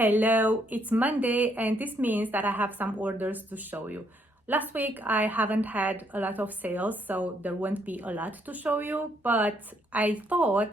Hello, it's Monday and this means that I have some orders to show you. Last week I haven't had a lot of sales, so there won't be a lot to show you, but I thought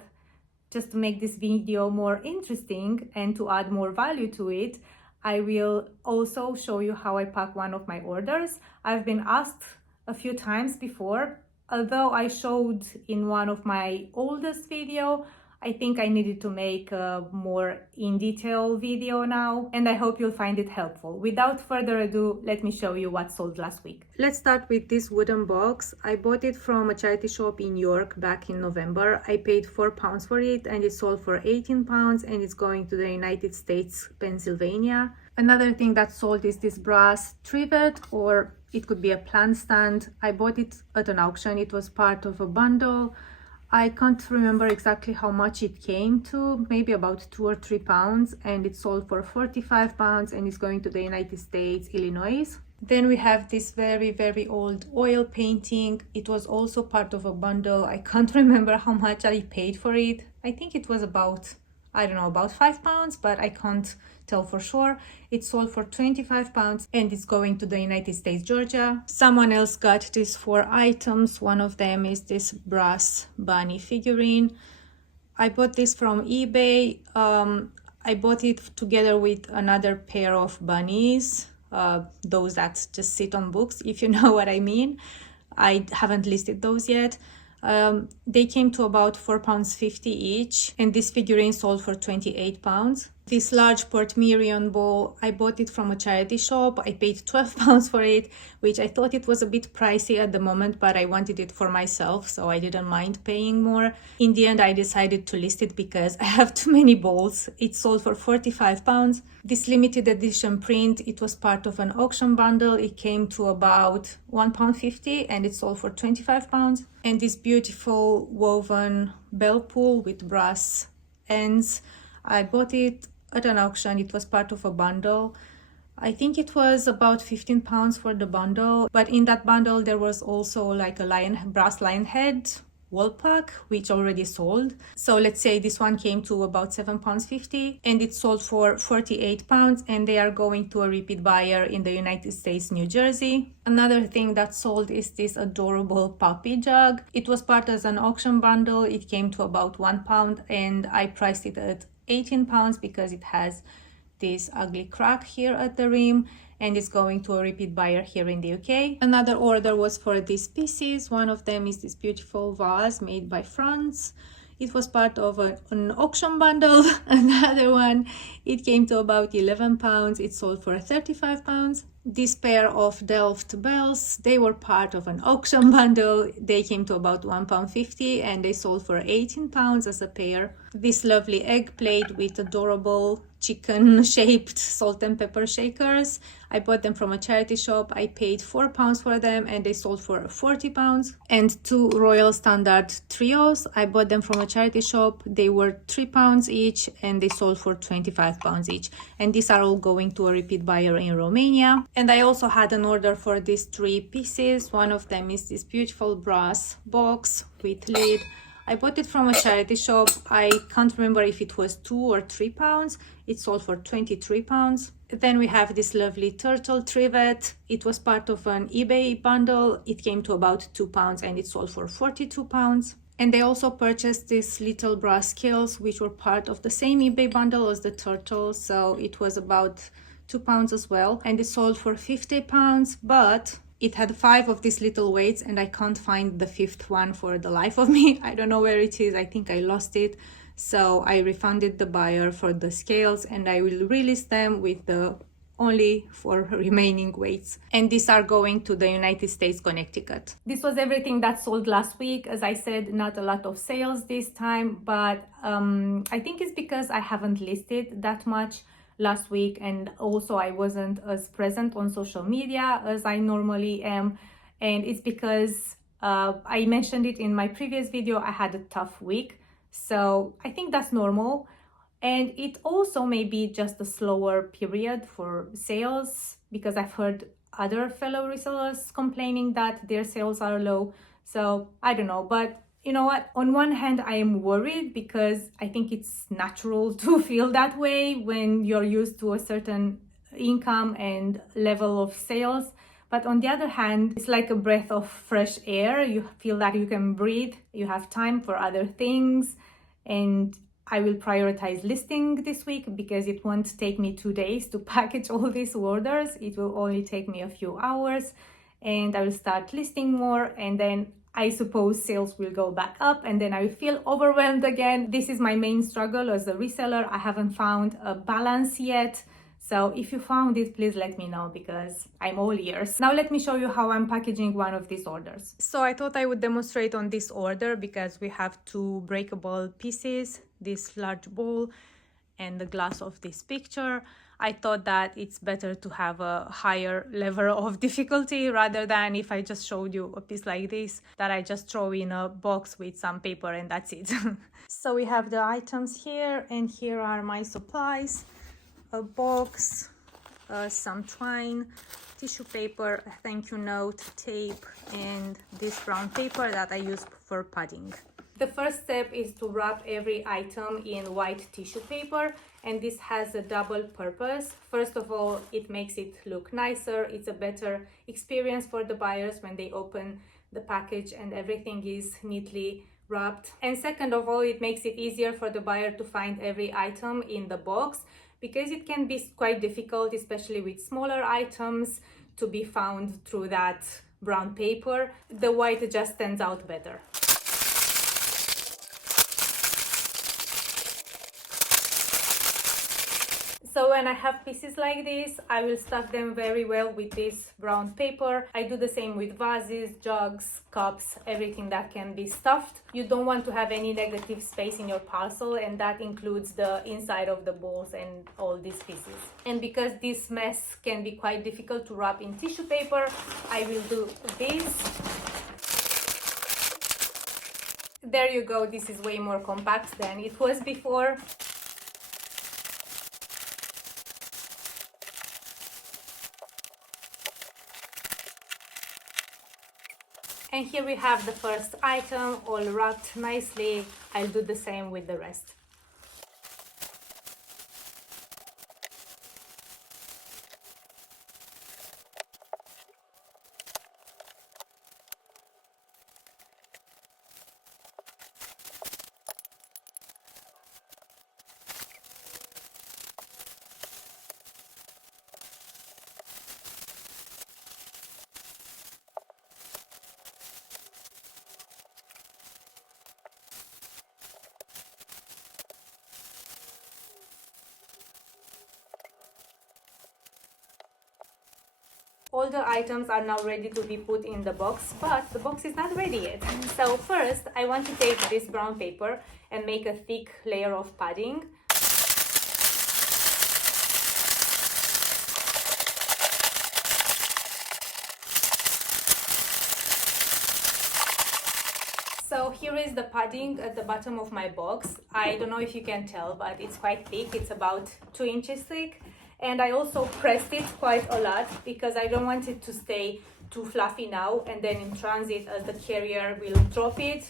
just to make this video more interesting and to add more value to it, I will also show you how I pack one of my orders. I've been asked a few times before, although I showed in one of my oldest video, I think I needed to make a more in detail video now, and I hope you'll find it helpful. Without further ado, let me show you what sold last week. Let's start with this wooden box. I bought it from a charity shop in York back in November. I paid £4 for it and it sold for £18 and it's going to the United States, Pennsylvania. Another thing that sold is this brass trivet, or it could be a plant stand. I bought it at an auction. It was part of a bundle. I can't remember exactly how much it came to, maybe about £2 or £3, and it sold for £45 and it's going to the United States, Illinois. Then we have this very old oil painting. It was also part of a bundle. I can't remember how much I paid for it. I think it was about, I don't know, about £5, but I can't tell for sure. It sold for £25 and it's going to the United States, Georgia. Someone else got these 4 items. One of them is this brass bunny figurine. I bought this from eBay. I bought it together with another pair of bunnies, those that just sit on books, if you know what I mean. I haven't listed those yet. They came to about £4.50 each, and this figurine sold for £28. This large Portmeirion bowl, I bought it from a charity shop. I paid £12 for it, which I thought it was a bit pricey at the moment, but I wanted it for myself, so I didn't mind paying more. In the end, I decided to list it because I have too many bowls. It sold for £45. This limited edition print, it was part of an auction bundle. It came to about £1.50 and it sold for £25. And this beautiful woven bell pull with brass ends, I bought it at an auction. It was part of a bundle. I think it was about £15 for the bundle, but in that bundle there was also like a brass lion head wall pack, which already sold. So let's say this one came to about £7.50 and it sold for £48, and they are going to a repeat buyer in the United States, New Jersey. Another thing that sold is this adorable puppy jug. It was part as an auction bundle. It came to about £1 and I priced it at £18 because it has this ugly crack here at the rim, and it's going to a repeat buyer here in the UK. Another order was for these pieces. One of them is this beautiful vase made by Franz. It was part of an auction bundle. Another one, it came to about £11. It sold for £35. This pair of Delft bells, they were part of an auction bundle. They came to about £1.50 and they sold for £18 as a pair. This lovely egg plate with adorable chicken-shaped salt and pepper shakers. I bought them from a charity shop. I paid £4 for them and they sold for £40. And 2 Royal Standard trios. I bought them from a charity shop. They were £3 each and they sold for £25 each. And these are all going to a repeat buyer in Romania. And I also had an order for these 3 pieces. One of them is this beautiful brass box with lid. I bought it from a charity shop. I can't remember if it was £2 or £3. It sold for £23. Then we have this lovely turtle trivet. It was part of an eBay bundle. It came to about £2 and it sold for £42. And they also purchased these little brass scales, which were part of the same eBay bundle as the turtle. So it was about £2 as well. And it sold for £50, but it had 5 of these little weights and I can't find the 5th one for the life of me. I don't know where it is. I think I lost it. So I refunded the buyer for the scales and I will release them with the only 4 remaining weights. And these are going to the United States, Connecticut. This was everything that sold last week. As I said, not a lot of sales this time, but I think it's because I haven't listed that much last week, and also I wasn't as present on social media as I normally am, and it's because I mentioned it in my previous video, I had a tough week, so I think that's normal. And it also may be just a slower period for sales, because I've heard other fellow resellers complaining that their sales are low. So I don't know, but you know what, on one hand I am worried because I think it's natural to feel that way when you're used to a certain income and level of sales. But on the other hand, it's like a breath of fresh air. You feel that you can breathe, you have time for other things. And I will prioritize listing this week because it won't take me 2 days to package all these orders. It will only take me a few hours, and I will start listing more, and then I suppose sales will go back up, and then I will feel overwhelmed again. This is my main struggle as a reseller. I haven't found a balance yet. So if you found it, please let me know because I'm all ears. Now let me show you how I'm packaging one of these orders. So I thought I would demonstrate on this order because we have two breakable pieces, this large bowl and the glass of this picture. I thought that it's better to have a higher level of difficulty rather than if I just showed you a piece like this that I just throw in a box with some paper and that's it. So we have the items here, and here are my supplies. A box, some twine, tissue paper, a thank you note, tape, and this brown paper that I use for padding. The first step is to wrap every item in white tissue paper, and this has a double purpose. First of all, it makes it look nicer. It's a better experience for the buyers when they open the package and everything is neatly wrapped. And second of all, it makes it easier for the buyer to find every item in the box, because it can be quite difficult, especially with smaller items, to be found through that brown paper. The white just stands out better. So when I have pieces like this, I will stuff them very well with this brown paper. I do the same with vases, jugs, cups, everything that can be stuffed. You don't want to have any negative space in your parcel, and that includes the inside of the bowls and all these pieces. And because this mess can be quite difficult to wrap in tissue paper, I will do this. There you go, this is way more compact than it was before. And here we have the first item all wrapped nicely. I'll do the same with the rest. All the items are now ready to be put in the box, but the box is not ready yet. So first, I want to take this brown paper and make a thick layer of padding. So here is the padding at the bottom of my box. I don't know if you can tell, but it's quite thick. It's about 2 inches thick. And I also pressed it quite a lot because I don't want it to stay too fluffy now, and then in transit, as the carrier will drop it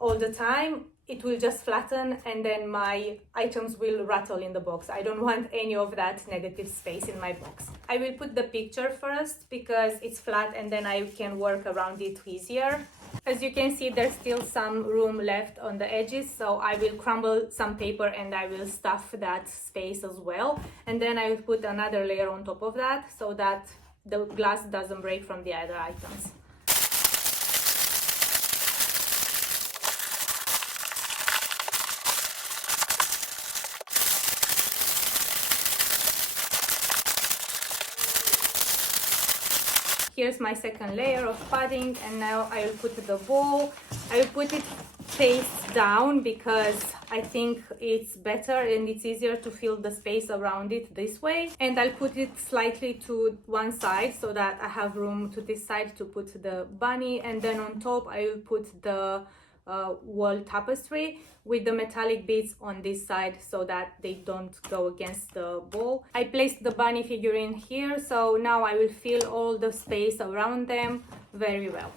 all the time, it will just flatten and then my items will rattle in the box. I don't want any of that negative space in my box. I will put the picture first because it's flat and then I can work around it easier. As you can see, there's still some room left on the edges, so I will crumble some paper and I will stuff that space as well. And then I will put another layer on top of that so that the glass doesn't break from the other items. Here's my second layer of padding, and now I will put the bowl. I will put it face down because I think it's better and it's easier to fill the space around it this way. And I'll put it slightly to one side so that I have room to this side to put the bunny, and then on top I will put the wall tapestry with the metallic beads on this side so that they don't go against the bowl. I placed the bunny figurine here, so now I will fill all the space around them very well.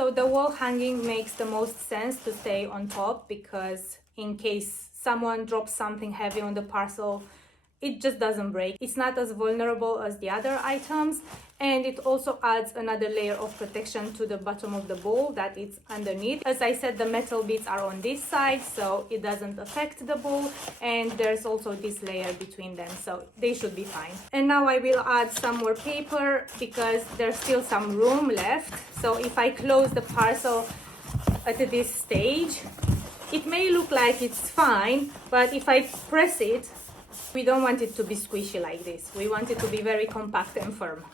So the wall hanging makes the most sense to stay on top, because in case someone drops something heavy on the parcel, it just doesn't break. It's not as vulnerable as the other items, and it also adds another layer of protection to the bottom of the bowl that it's underneath. As I said, the metal bits are on this side, so it doesn't affect the bowl, and there's also this layer between them, so they should be fine. And now I will add some more paper because there's still some room left. So if I close the parcel at this stage, it may look like it's fine, but if I press it, we don't want it to be squishy like this. We want it to be very compact and firm.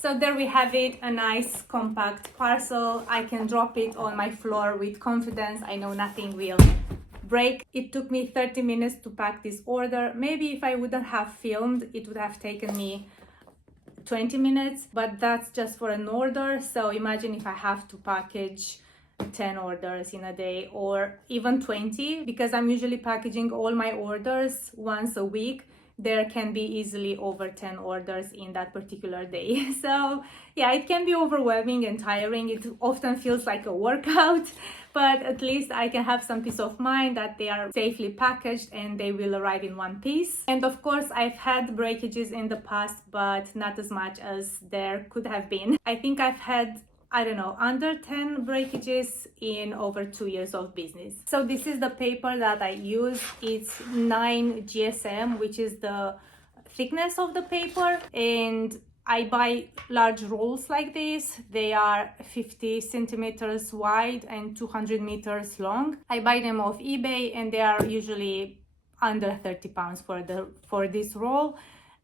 So there we have it, a nice compact parcel. I can drop it on my floor with confidence. I know nothing will break. It took me 30 minutes to pack this order. Maybe if I wouldn't have filmed, it would have taken me 20 minutes, but that's just for an order. So imagine if I have to package 10 orders in a day, or even 20, because I'm usually packaging all my orders once a week. There can be easily over 10 orders in that particular day. So yeah, it can be overwhelming and tiring. It often feels like a workout, but at least I can have some peace of mind that they are safely packaged and they will arrive in one piece. And of course, I've had breakages in the past, but not as much as there could have been. I think I've had, I don't know, under 10 breakages in over 2 years of business. So this is the paper that I use. It's 9 GSM, which is the thickness of the paper. And I buy large rolls like this. They are 50 centimeters wide and 200 meters long. I buy them off eBay, and they are usually under 30 pounds for this roll.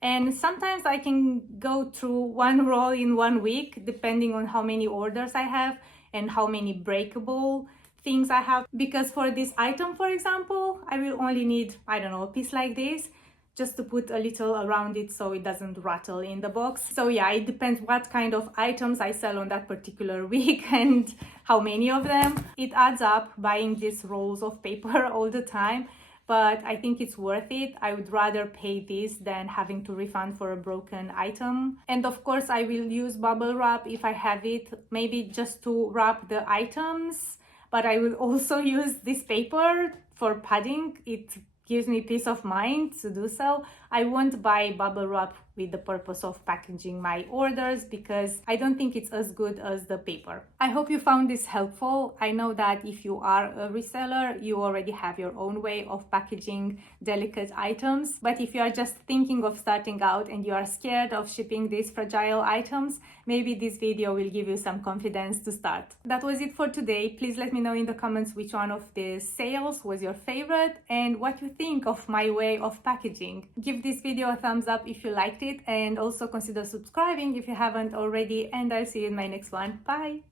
And sometimes I can go through one roll in 1 week, depending on how many orders I have and how many breakable things I have. Because for this item, for example, I will only need, I don't know, a piece like this, just to put a little around it so it doesn't rattle in the box. So yeah, it depends what kind of items I sell on that particular week and how many of them. It adds up buying these rolls of paper all the time, but I think it's worth it. I would rather pay this than having to refund for a broken item. And of course, I will use bubble wrap if I have it, maybe just to wrap the items, but I will also use this paper for padding. It gives me peace of mind to do so. I won't buy bubble wrap with the purpose of packaging my orders because I don't think it's as good as the paper. I hope you found this helpful. I know that if you are a reseller, you already have your own way of packaging delicate items. But if you are just thinking of starting out and you are scared of shipping these fragile items, maybe this video will give you some confidence to start. That was it for today. Please let me know in the comments which one of the sales was your favorite and what you think of my way of packaging. Give this video a thumbs up if you liked it, and also consider subscribing if you haven't already, and I'll see you in my next one. Bye!